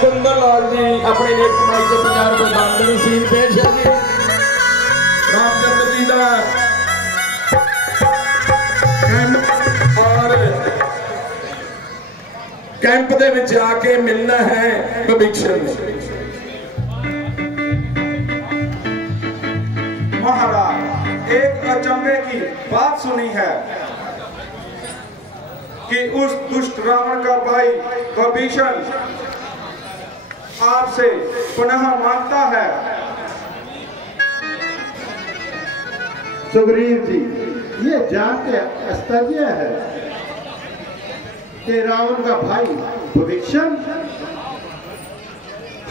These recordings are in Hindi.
कुंदन लाल जी अपने नेक कमाई के 50 रुपए दान देने सीन पेश है जी। रामचंद्र जी का और कैंप दे विच आके मिलना है भविष्य में। महाराज एक अचंभे की बात सुनी है कि उस दुष्ट रावण का भाई विभीषण आपसे पुनः मांगता है। सुग्रीव जी, ये जानते आश्चर्य है कि रावण का भाई विभीषण।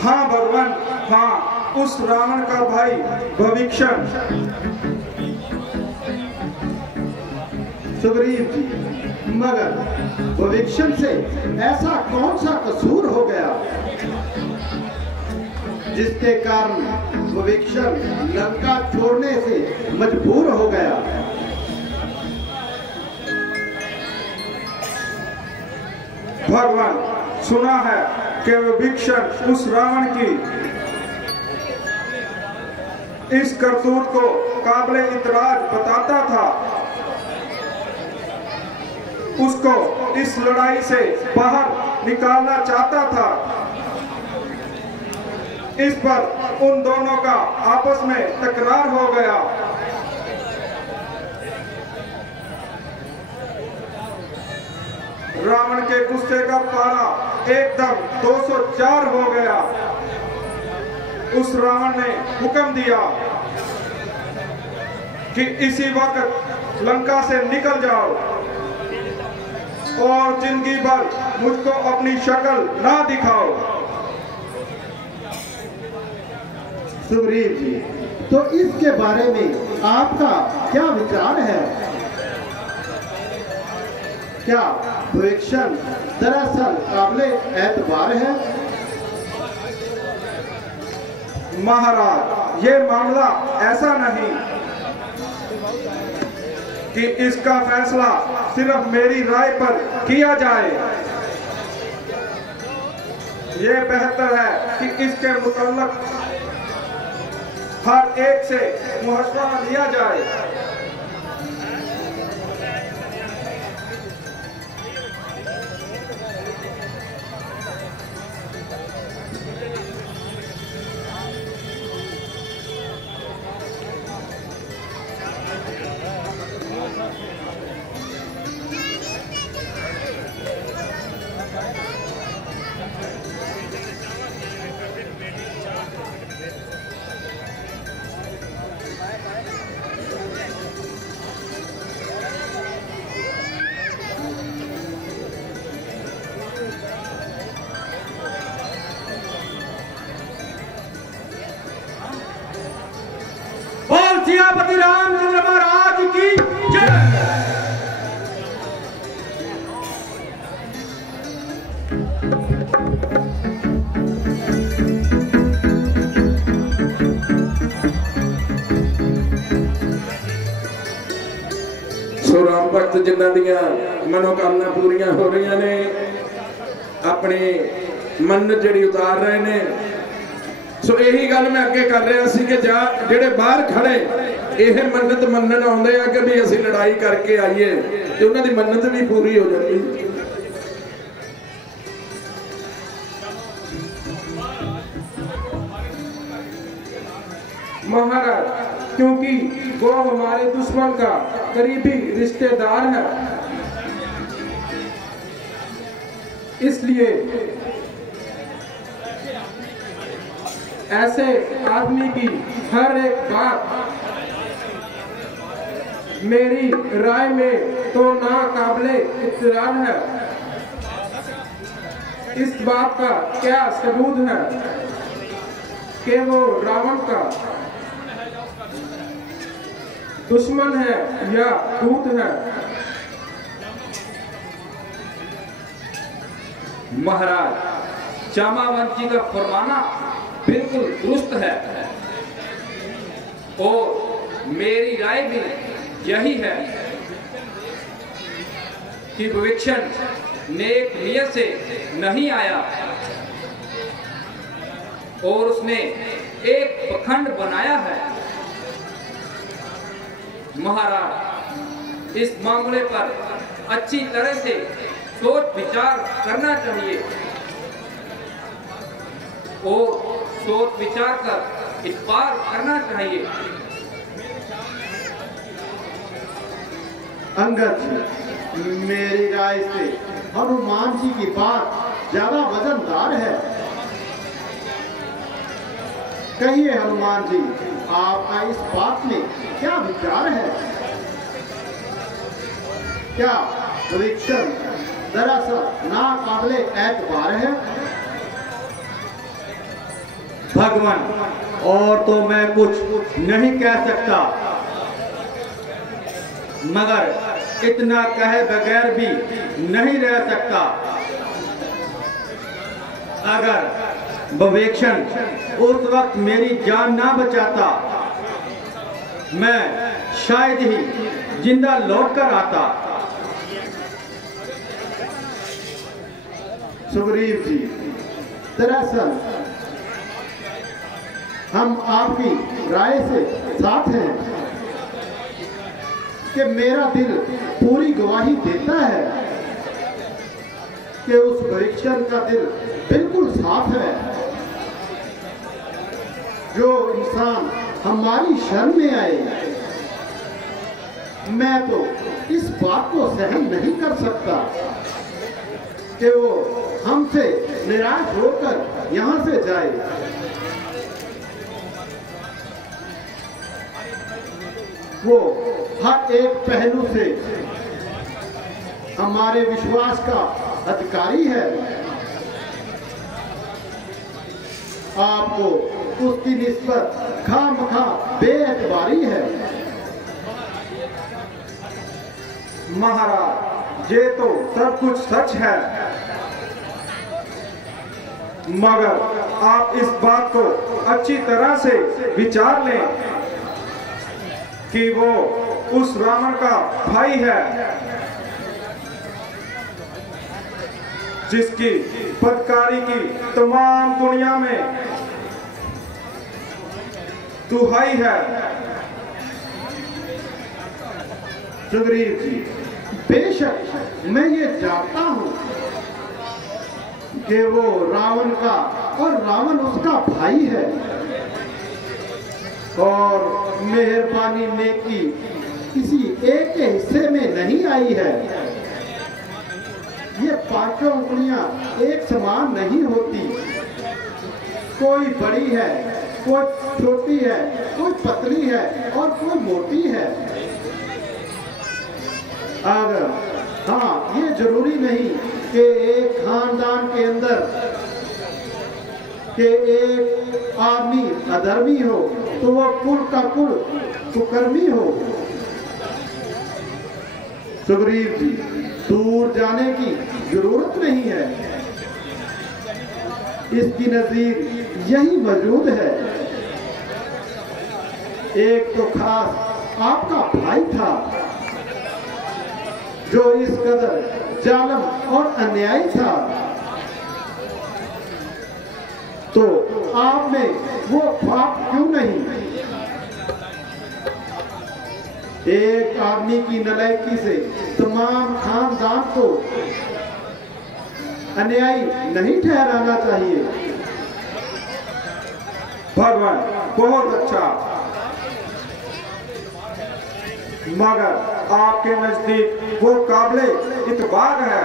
हाँ भगवान, हाँ उस रावण का भाई विभीषण। सुग्रीव जी, मगर विभीषण से ऐसा कौन सा कसूर हो गया जिसके कारण विभीषण लंका छोड़ने से मजबूर हो गया? भगवान, सुना है कि विभीषण उस रावण की इस करतूत को काबिले इतराज बताता था, उसको इस लड़ाई से बाहर निकालना चाहता था। इस पर उन दोनों का आपस में तकरार हो गया। रावण के गुस्से का पारा एकदम 204 हो गया। उस रावण ने हुक्म दिया कि इसी वक्त लंका से निकल जाओ और जिंदगी भर मुझको अपनी शक्ल ना दिखाओ। सुग्रीव जी, तो इसके बारे में आपका क्या विचार है? क्या विभीषण दरअसल काबिले एतबार है? महाराज, ये मामला ऐसा नहीं कि इसका फैसला सिर्फ मेरी राय पर किया जाए। ये बेहतर है कि इसके मुताल्लिक हर एक से मशवरा लिया जाए। सियापति रामचंद्र महाराज की जय। सो राम भक्त जिन्हां दियां मनोकामना पूरियां हो रही ने, अपनी मन्नत जिहड़ी उतार रहे ने। सो यही गल मैं अगे कर रहा सी कि जेडे बाहर खड़े यह मन्नत मनन आउंदे आ कि भी असीं लड़ाई करके आईए ते उन्हां दी मन्नत भी पूरी हो जाती। महाराज, क्योंकि वो हमारे दुश्मन का करीबी रिश्तेदार है, इसलिए ऐसे आदमी की हर एक बात मेरी राय में तो नाकाबिले इत्तरार है। इस बात का क्या सबूत है कि वो रावण का दुश्मन है या दूत है? महाराज, जामावंत जी का फरमाना बिल्कुल दुरुस्त है और मेरी राय भी यही है कि विभीषण नेक नियत से नहीं आया, और उसने एक पखंड बनाया है। महाराज, इस मामले पर अच्छी तरह से सोच विचार करना चाहिए और सोच विचार कर इस पार करना चाहिए। अंगद जी, मेरी राय से हनुमान जी की बात ज्यादा वजनदार है। कहिए हनुमान जी, आपका इस बात में क्या विचार है? क्या विवेचन दरअसल नाकाबिले एतबार है? भगवान, और तो मैं कुछ नहीं कह सकता, मगर इतना कहे बगैर भी नहीं रह सकता। अगर विवेचन उस वक्त मेरी जान ना बचाता, मैं शायद ही जिंदा लौट कर आता। सुग्रीव जी, दरअसल हम आपकी राय से साथ हैं कि मेरा दिल पूरी गवाही देता है कि उस विवेचन का दिल बिल्कुल साफ है। जो इंसान हमारी शरण में आए, मैं तो इस बात को सहन नहीं कर सकता कि वो हमसे निराश होकर यहां से जाए। वो हर एक पहलू से हमारे विश्वास का अधिकारी है। आपको उसकी निस्बत खामखा बेएतबारी है। महाराज, ये तो सब कुछ सच है, मगर आप इस बात को अच्छी तरह से विचार लें कि वो उस रावण का भाई है जिसकी बदकारी की तमाम दुनिया में दुहाई है। सुग्रीव जी, बेशक मैं ये जानता हूं कि वो रावण का और रावण उसका भाई है, और मेहरबानी नेकी किसी एक के हिस्से में नहीं आई है। ये पांचों उंगलियां एक समान नहीं होती, कोई बड़ी है, कोई छोटी है, कोई पतली है और कोई मोटी है। अगर हाँ, ये जरूरी नहीं कि एक खानदान के अंदर के एक आदमी अधर्मी हो तो वो कुल का कुल कुकर्मी हो। सुग्रीव जी, दूर जाने की जरूरत नहीं है, इसकी नजीर यही मौजूद है। एक तो खास आपका भाई था जो इस कदर जालिम और अन्यायी था, तो आप में वो पाप क्यों नहीं? एक आदमी की नालायकी से तमाम खानदान को अन्यायी नहीं ठहराना चाहिए। भगवान, बहुत अच्छा, मगर आपके नजदीक वो काबिले इत्बार है,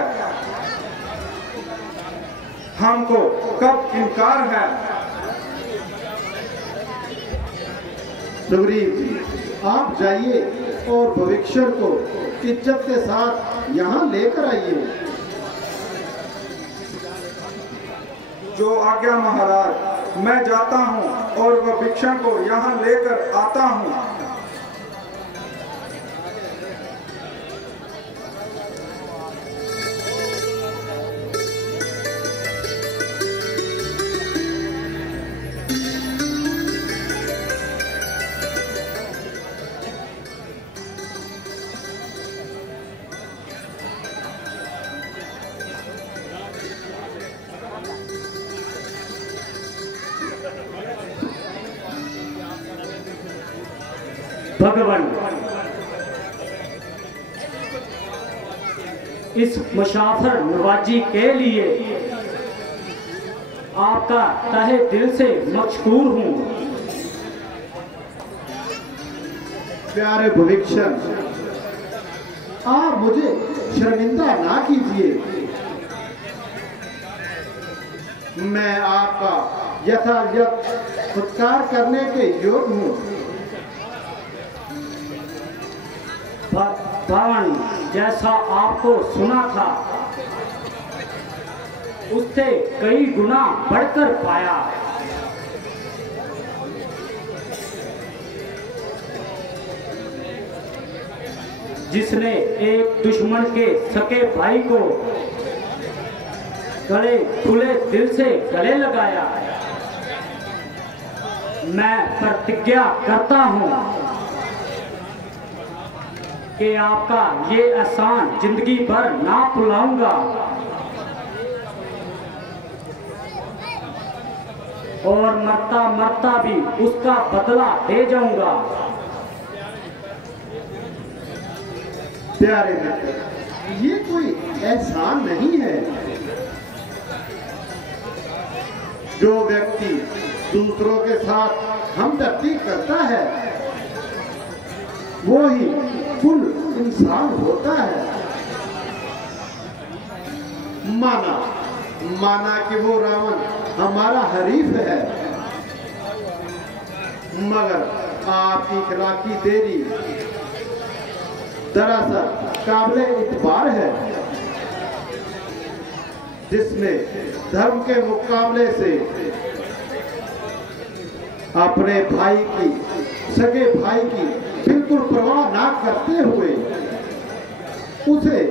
हमको कब इनकार है? सुग्रीव जी, आप जाइए और विवेचन को इज्जत के साथ यहाँ लेकर आइए। जो आज्ञा महाराज, मैं जाता हूँ और विवेचन को यहाँ लेकर आता हूँ। भगवान, इस मुसाफिर नवाजी के लिए आपका तहे दिल से मशकूर हूँ। प्यारे भविष्यन, आप मुझे शर्मिंदा ना कीजिए। मैं आपका यथायथ सत्कार करने के योग्य हूँ। भगवान, जैसा आपको सुना था उससे कई गुना बढ़कर पाया। जिसने एक दुश्मन के सके भाई को गले खुले दिल से गले लगाया, मैं प्रतिज्ञा करता हूं कि आपका ये एहसान जिंदगी भर ना भुलाऊंगा और मरता मरता भी उसका बदला दे जाऊंगा। प्यारे मित्र, ये कोई एहसान नहीं है। जो व्यक्ति दूसरों के साथ हमदर्दी करता है वो ही कुल इंसान होता है। माना कि वो रावण हमारा हरीफ है, मगर आपकी खिलाफी देरी दरअसल काबिले इतबार है, जिसमें धर्म के मुकाबले से अपने भाई की, सगे भाई की बिल्कुल परवाह ना करते हुए उसे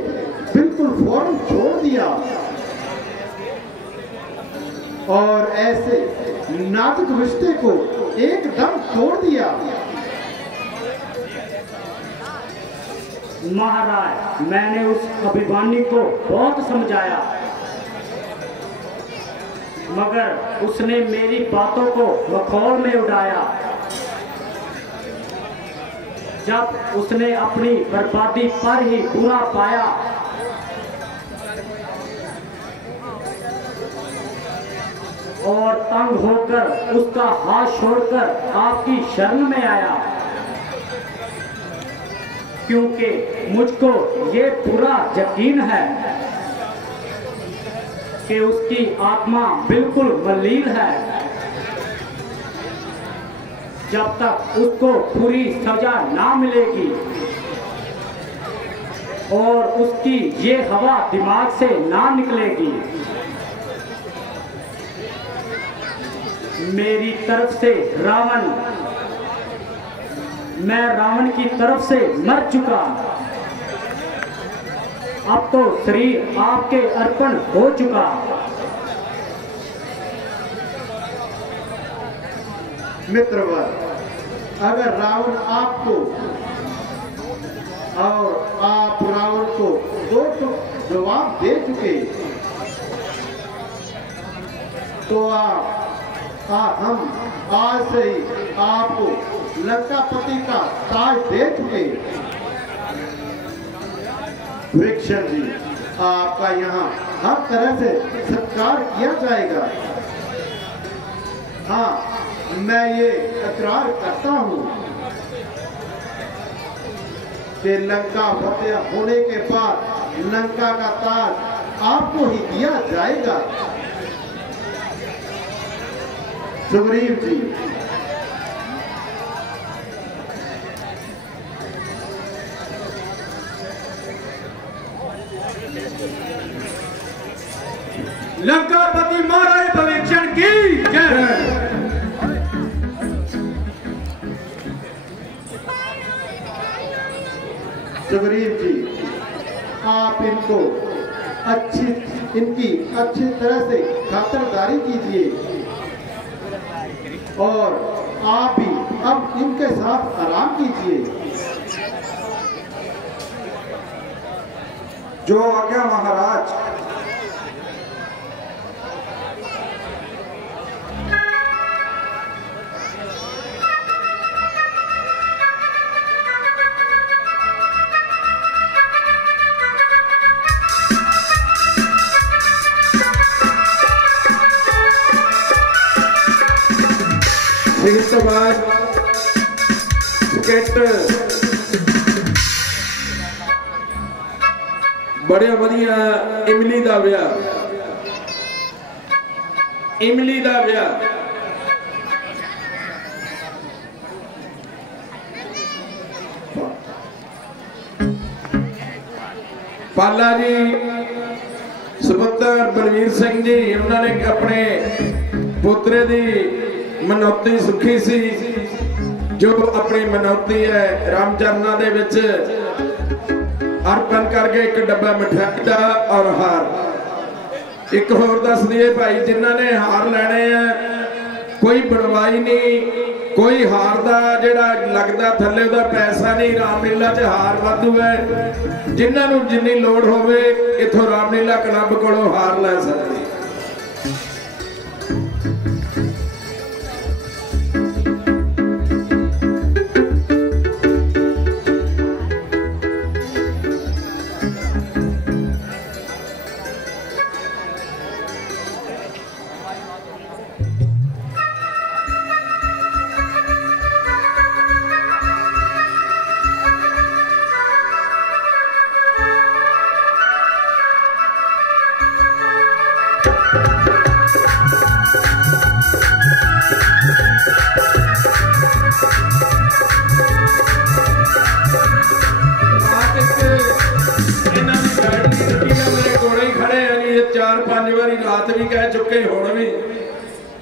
बिल्कुल फौरन छोड़ दिया और ऐसे नाजुक रिश्ते को एकदम तोड़ दिया। महाराज, मैंने उस अभिमानी को बहुत समझाया, मगर उसने मेरी बातों को मखौल में उड़ाया। जब उसने अपनी बर्बादी पर ही बुरा पाया, और तंग होकर उसका हाथ छोड़कर आपकी शरण में आया, क्योंकि मुझको ये पूरा यकीन है कि उसकी आत्मा बिल्कुल मलीन है। जब तक उसको पूरी सजा ना मिलेगी और उसकी ये हवा दिमाग से ना निकलेगी, मेरी तरफ से मैं रावण की तरफ से मर चुका। अब तो शरीर आपके अर्पण हो चुका। मित्रवर, अगर रावण आपको और आप रावण को दो जवाब दे चुके, तो हम आज से ही आपको लंकापति का ताज दे चुके। विक्षण जी, आपका यहाँ हर तरह से सत्कार किया जाएगा। हाँ, मैं ये इकरार करता हूँ कि लंका फतेह होने के बाद लंका का ताज आपको ही दिया जाएगा। सुग्रीव जी, लंकापति महाराज भविष्यण की जय। सुग्रीव जी, आप इनकी अच्छी तरह से खातिरदारी कीजिए और आप भी अब इनके साथ आराम कीजिए। जो आज्ञा महाराज। फिर इस तो बाद स्केट बड़े वधिया इमली दा विआह पाला जी सुपुत्र बलवीर सिंह जी उन्होंने अपने पोतरे की मनौती सुखी सी जो अपनी मनौती है रामचरणा दे विच अर्पण करके एक डब्बा मिठाई का और हार एक होर दस दिए भाई जिन्हों ने हार लेने हैं कोई बनवाई नहीं कोई हार का जिहड़ा लगता थले उहदा पैसा नहीं रामलीला च हार वाधू है जिन्होंने जिन्नी लोड़ होवे इथों रामलीला क्लब कोलों हार लै सकते।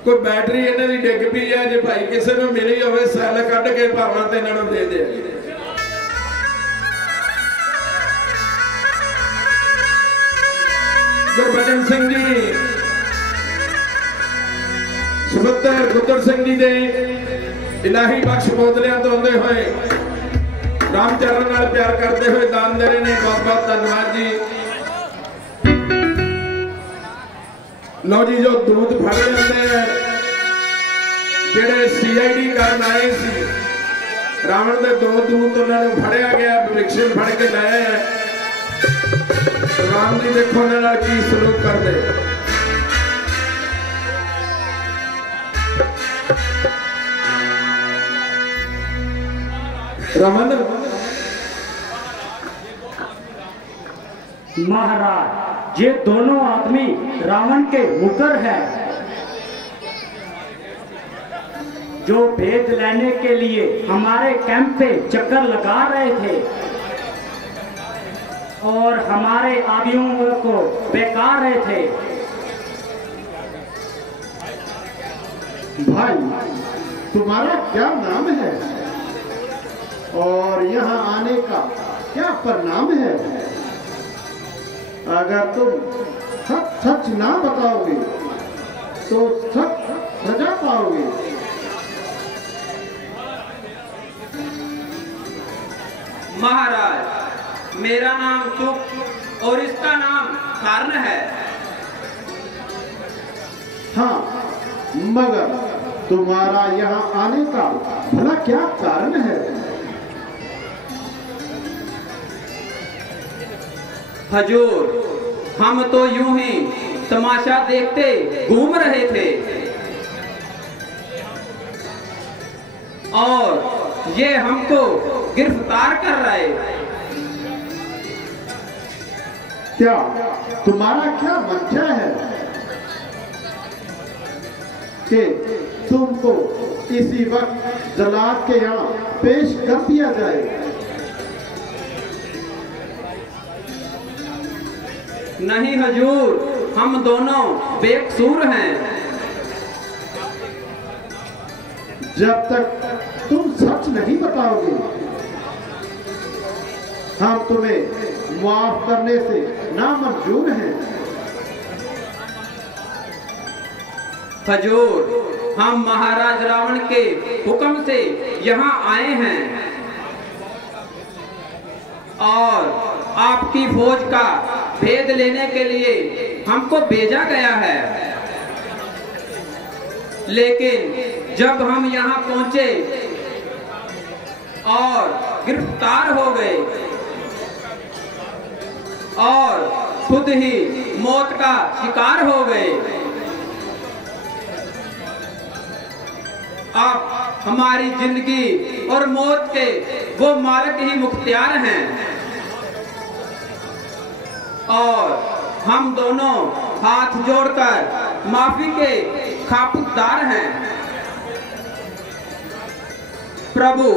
कोई बैटरी इन्हां दी डिग पई है जे भाई किसी नूं मिली होवे सैल कढ के भावां ते इन्हां नूं दे दे। गुरबचन सिंह जी सुपुत्र गुरदर सिंह जी दे इलाही बख्श बोतलियां तो आंदे होए रामचरण नाल प्यार करते हुए दान दे रहे ने बहुत बहुत धन्यवाद जी। लो जी जो दूध फड़े जाते हैं जेडे CID करन आए सी रावण के 2 दूत उन्होंने फड़िया गया विवेक्षण फड़ के लाया है राम जी देखो उन्होंने की सलूक करते रमन महाराज ये दोनों आदमी रावण के मुकर हैं जो भेद लेने के लिए हमारे कैंप पे चक्कर लगा रहे थे और हमारे आदियों को बेकार रहे थे। भाई तुम्हारा क्या नाम है और यहाँ आने का क्या परिणाम है? अगर तुम सच सच ना बताओगे तो सच सजा पाओगे। महाराज मेरा नाम तुक और इसका नाम कर्ण है। हाँ, मगर तुम्हारा यहाँ आने का भला क्या कारण है? हजूर हम तो यूं ही तमाशा देखते घूम रहे थे और ये हमको गिरफ्तार कर रहे। क्या तुम्हारा क्या मंशा है कि तुमको इसी वक्त जलाद के यहाँ पेश कर दिया जाए? नहीं हजूर हम दोनों बेकसूर हैं। जब तक तुम सच नहीं बताओगे हम तुम्हें माफ करने से नामंजूर हैं। हजूर हम महाराज रावण के हुक्म से यहाँ आए हैं और आपकी फौज का भेद लेने के लिए हमको भेजा गया है, लेकिन जब हम यहाँ पहुंचे और गिरफ्तार हो गए और खुद ही मौत का शिकार हो गए अब हमारी जिंदगी और मौत के वो मालिक ही मुख्तियार हैं और हम दोनों हाथ जोड़कर माफी के खापुकदार हैं। प्रभु,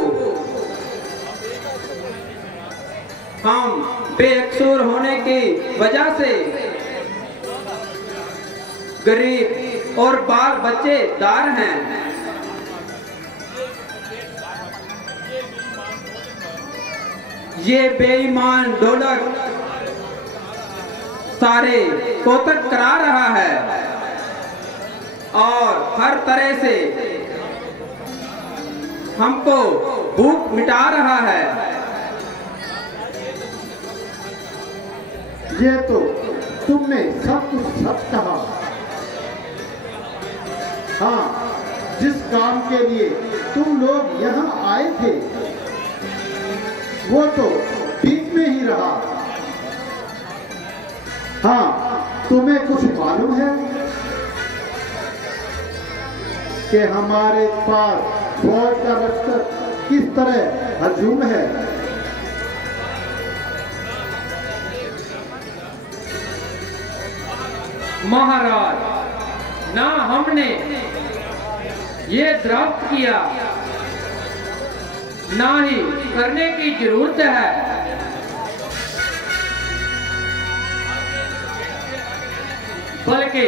हम बेकसूर होने की वजह से गरीब और बाल बच्चे दार हैं। ये बेईमान ढोलक सारे कोतक करा रहा है और हर तरह से हमको भूख मिटा रहा है। ये तो तुमने सब कुछ सच कहा। हाँ, जिस काम के लिए तुम लोग यहाँ आए थे वो तो बीच में ही रहा। हाँ, तुम्हें कुछ मालूम है कि हमारे पास फौज का लश्कर किस तरह हजूम है? महाराज, ना हमने ये ड्राफ्ट किया, ना ही करने की जरूरत है। बल्कि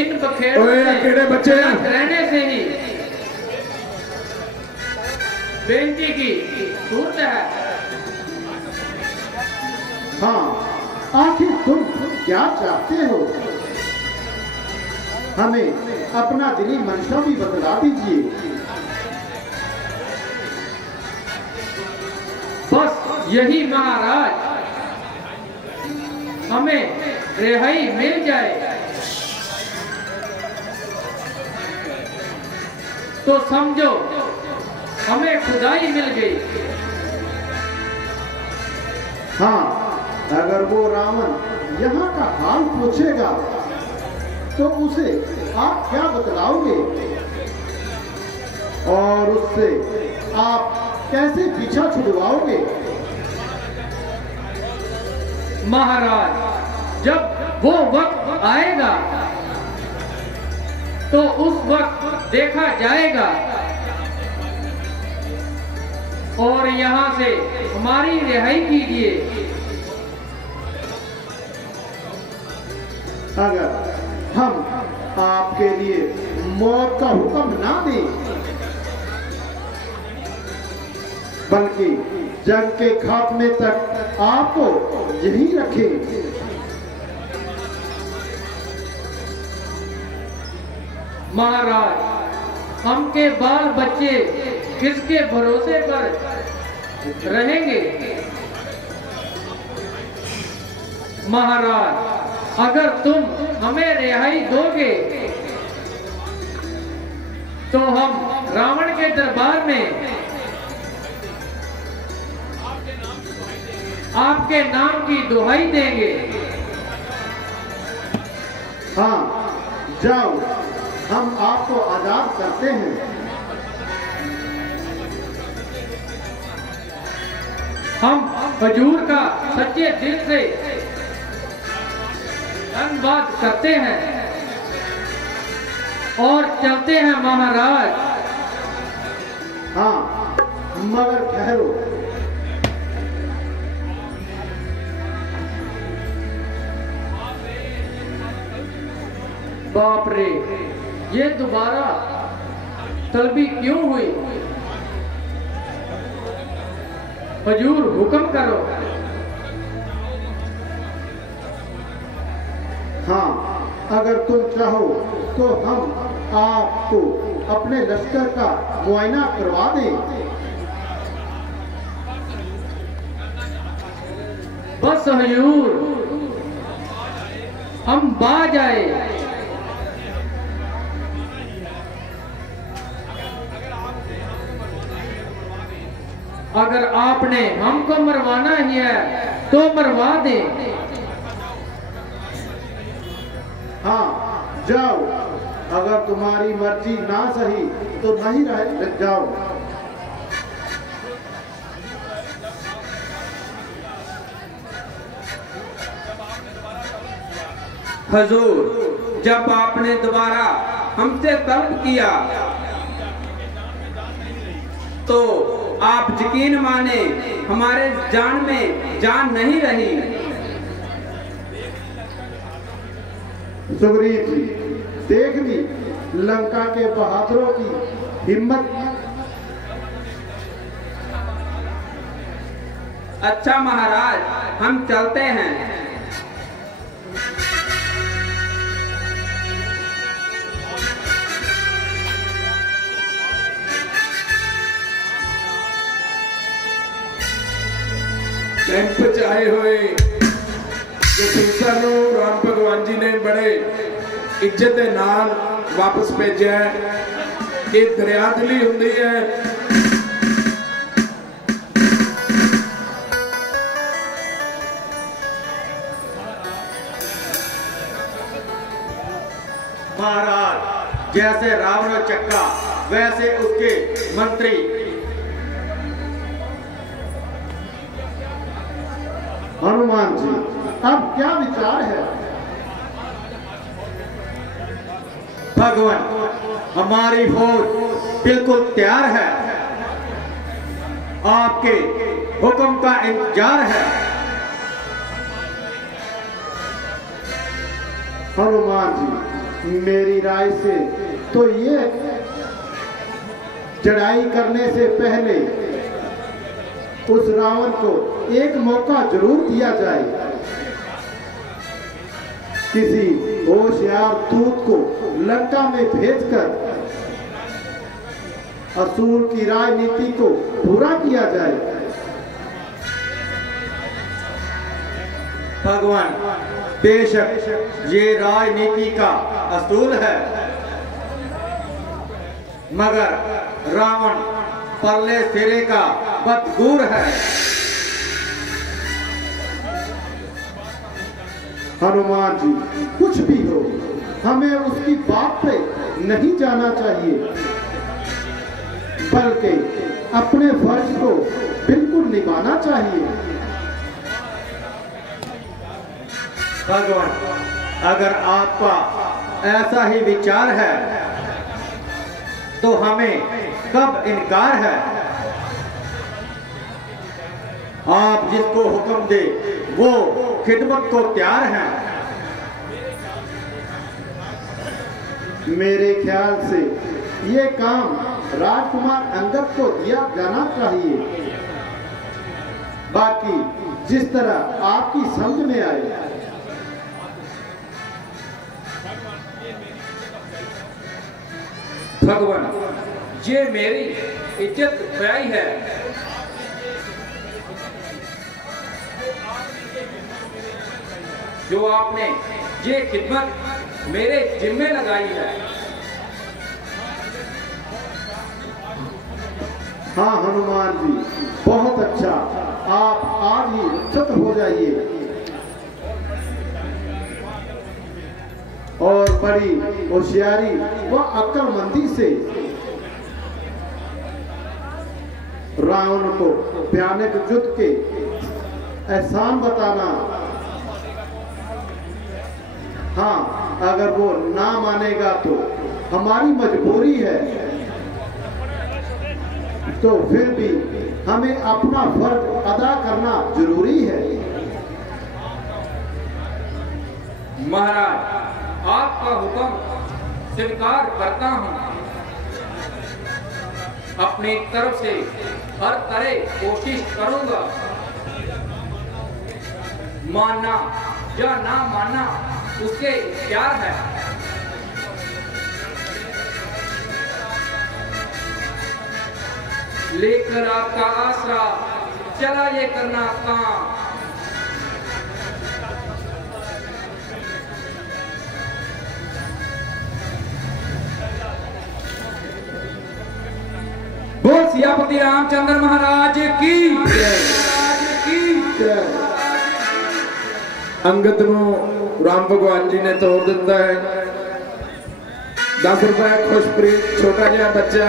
इन बखेड़ों में बच्चे रहने से ही बेनती की जरूरत है। हाँ, आखिर तुम क्या चाहते हो? हमें अपना दिली मंशा भी बतला दीजिए। बस यही महाराज, हमें रिहाई मिल जाए तो समझो हमें खुदाई मिल गई। हाँ, अगर वो रावण यहाँ का हाल पूछेगा तो उसे आप क्या बतलाओगे और उससे आप कैसे पीछा छुड़वाओगे? महाराज, जब वो वक्त आएगा तो उस वक्त देखा जाएगा और यहाँ से हमारी रिहाई कीजिए। अगर हम आपके लिए मौत का हुक्म ना दें बल्कि जंग के खात्मे तक आपको यहीं रखें। महाराज, हमके बाल बच्चे किसके भरोसे पर रहेंगे? महाराज, अगर तुम हमें रिहाई दोगे तो हम रावण के दरबार में आपके नाम की दुहाई देंगे। हाँ, जाओ, हम आपको आजाद करते हैं। हम हजूर का सच्चे दिल से धन्यवाद करते हैं और चलते हैं महाराज। हाँ, मगर ठहरो। बाप रे, ये दोबारा तलबी क्यों हुई? हजूर, हुक्म करो। हाँ, अगर तुम चाहो तो हम आपको अपने लश्कर का मुआयना करवा दें। बस हजूर, हम बाज आए। अगर आपने हमको मरवाना ही है तो मरवा दें। हाँ, जाओ, अगर तुम्हारी मर्जी ना सही तो नहीं रह जाओ। हजूर, जब आपने दोबारा हमसे तलब किया तो आप यकीन माने हमारे जान में जान नहीं रही। सुग्रीव जी, देख ली लंका के बहादुरों की हिम्मत। अच्छा महाराज, हम चलते हैं। कैंप च आए हुए जसूसां नूं राम भगवान जी ने बड़े इज्जत दे नाल वापस भेजा है। ये दरियादली हुंदी है। महाराज, जैसे रावण चक्का वैसे उसके मंत्री। हनुमान जी, अब क्या विचार है? भगवान, हमारी फौज बिल्कुल तैयार है, आपके हुक्म का इंतजार है। हनुमान जी, मेरी राय से तो ये चढ़ाई करने से पहले उस रावण को एक मौका जरूर दिया जाए। किसी होशियार दूत को लंका में भेजकर असूल की राजनीति को पूरा किया जाए। भगवान, बेशक ये राजनीति का असूल है, मगर रावण परले सिरे का बदगूर है। हनुमान जी, कुछ भी हो, हमें उसकी बात पे नहीं जाना चाहिए, बल्कि अपने फर्ज को बिल्कुल निभाना चाहिए। भगवान, अगर आपका ऐसा ही विचार है तो हमें कब इनकार है। आप जिसको हुक्म दे वो खिदमत को तैयार हैं। मेरे ख्याल से ये काम राजकुमार अंगद को दिया जाना चाहिए। बाकी जिस तरह आपकी समझ में आए। भगवान, ये मेरी इज्जत बयाई है। जो आपने ये खिदमत मेरे जिम्मे लगाई है। हाँ हनुमान जी, बहुत अच्छा, आप आज ही रुखसत हो जाइए और बड़ी होशियारी व अक्लमंदी से रावण को भयानक युद्ध के एहसान बताना। हाँ, अगर वो ना मानेगा तो हमारी मजबूरी है, तो फिर भी हमें अपना फर्ज अदा करना जरूरी है। महाराज, आपका हुक्म स्वीकार करता हूँ। अपनी तरफ से हर तरह कोशिश करूंगा। मानना या ना मानना उसके इख्तियार है। लेकर आपका आसरा चला ये करना काम। बोल सियापति रामचंद्र महाराज की जय। अंगद नूं राम भगवान जी ने तोड़ दिता है। 10 रुपए खुशप्रीत छोटा जहा बच्चा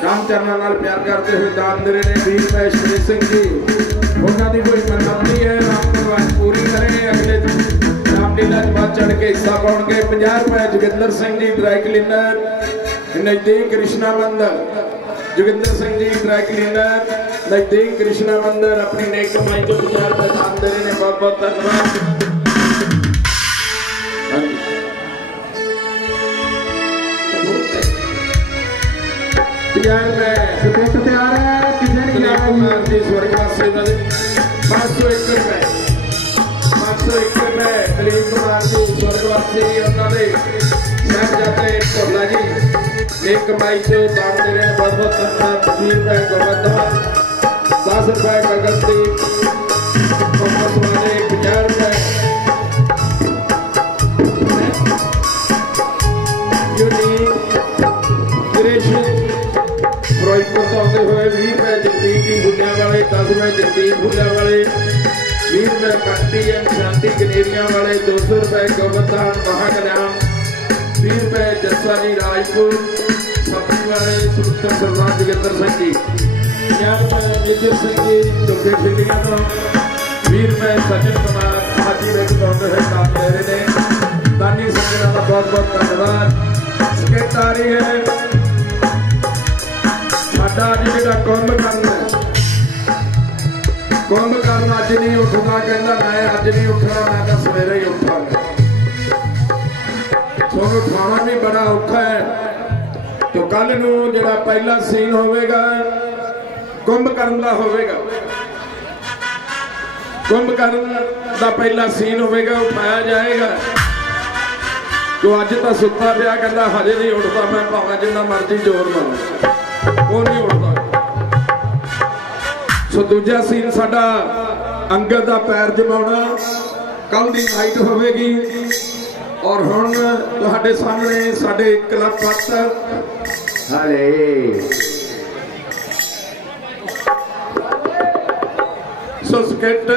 रामचरण नाल प्यार करते हुए दान दे रहे ने 20 रुपए श्री सिंह जी उन्होंने कोई मन्नत नहीं है राम भगवान पूरी करें अगले रामलीला बाद चढ़ के हिस्सा पाउणगे 50 रुपए जोगिंदर सिंह जी ड्राई क्लीनर नजदीक कृष्णा मंदिर जोगिंदर सिंह जी ड्राई क्लीनर नजदीक कृष्णा मंदिर अपनी नेक कमाई को 50 रुपए दान दे रहे ने बहुत बहुत धन्यवाद। स्वर्गवासी 501 रुपए दलीप कुमार जी स्वर्गवासी उन्होंने साहबजादे भोला जी एक कमाई से दान दे रहे हैं बहुत बहुत धन्यवाद। 20 रुपए गोविंद 10 रुपए गगनदीप कॉमर्स वाले 50 रुपए फिरोजपुर तो आते हुए 20 रुपए जगदीप जी भुलिया वाले 10 रुपए जगदीप भुलिया वाले 20 रुपए बंटी एंड शांति कनेरिया वाले 200 रुपए गोवर्धन महाकल्याण 20 रुपए जस्सा जी राजपुर सब्जी वाले सुरक्षित सरदार जोगिंदर सिंह जी 50 रुपए मेजर सिंह जी दुर्गे सिंह तो 20 रुपए सचिन कुमार हाजी रेख पाते हुए काम दे रहे हैं दानी संजना का बहुत बहुत धन्यवाद। स्केट आ रही है कुंभ करना अज नहीं उठना कहना मैं अज नहीं उठना मैं तो सवेरे ही उठा सोनू उठाना भी बड़ा औखा है। तो कल नूं जिहड़ा पहला सीन होवेगा कुंभकर्ण दा होवेगा कुंभकर्ण दा पहला सीन होवेगा उठाया जाएगा। तो अज तो सुता पिया कहता हजे नहीं उठता मैं भावें जिन्ना मर्जी जोर मारो वो नहीं उठता। सो दूजा सीन साडा अंगद दा पैर जमाना कल दी नाइट होवेगी और हुण तुहाडे सामने साडे क्लब पक्ष हले सो स्केट